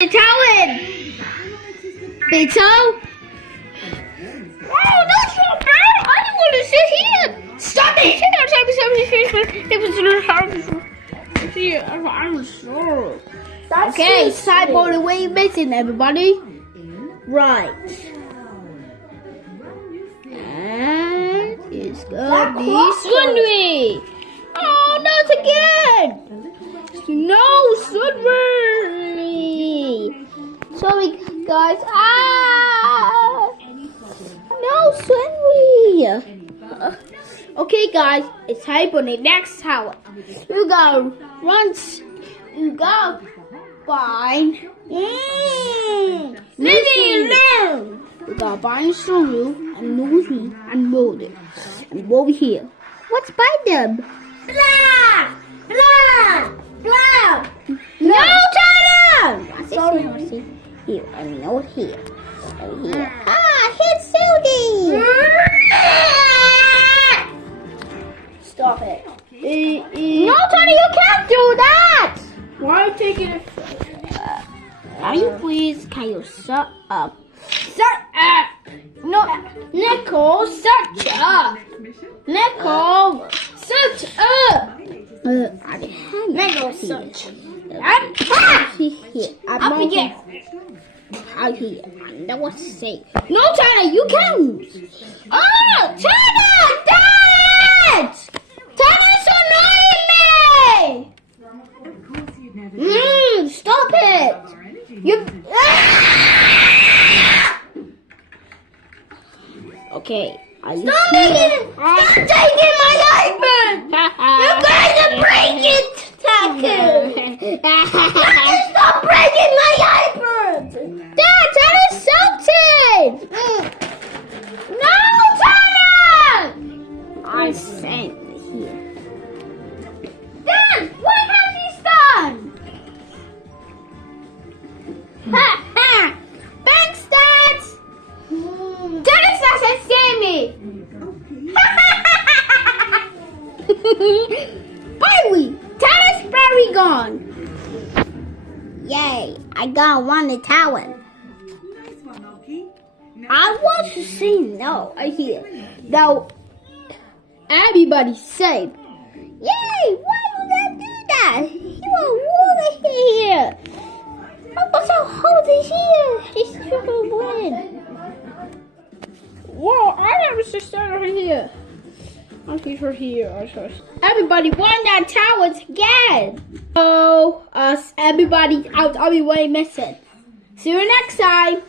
Big toe. Big toe. Oh, that's not bad. I didn't want to sit here. Stop it. I'm sorry. Okay, sideboard away missing, everybody. Right. And it's gonna be Sunday. Oh, not again. No, Sunday. Sorry, guys. No, Sunday. Okay, guys, it's time for the next tower. You go once. You go find. Living alone. We gotta find Suru and Lucy and Moldy. And over here. What's by them? Blah! Blah! Blah! No, Tyler! Sorry, Horsey. Here, and no here. And here. Here's Susie! Stop it. No, Tony, you can't do that! Why are you taking it? Are you please? Can you shut up? Shut up! No, Nicole, shut up! Nicole, shut up! Nicole, shut up! Up again! Out here. I know what to say. No, China, you can't! Oh, China! Dad! China's annoying me! Stop it! You. Okay. Stop taking my iPad! You're going to break it, Taku! Stop breaking my iPad! Dad, Tana's salted! No, Tana! I sent here. Dad, what have you done? Ha ha! Thanks, Dad! Dennis doesn't see me! Barry! Dennis Barry gone! Yay! I got one in tower. I want to say no. I hear. Now, everybody's safe. Yay! Why would I do that? You are over here. What's a hold here? He's trying to win. Whoa, I have a sister here. I'll keep her here. Everybody won that tower again. Oh, everybody out. I'll be way missing. See you next time.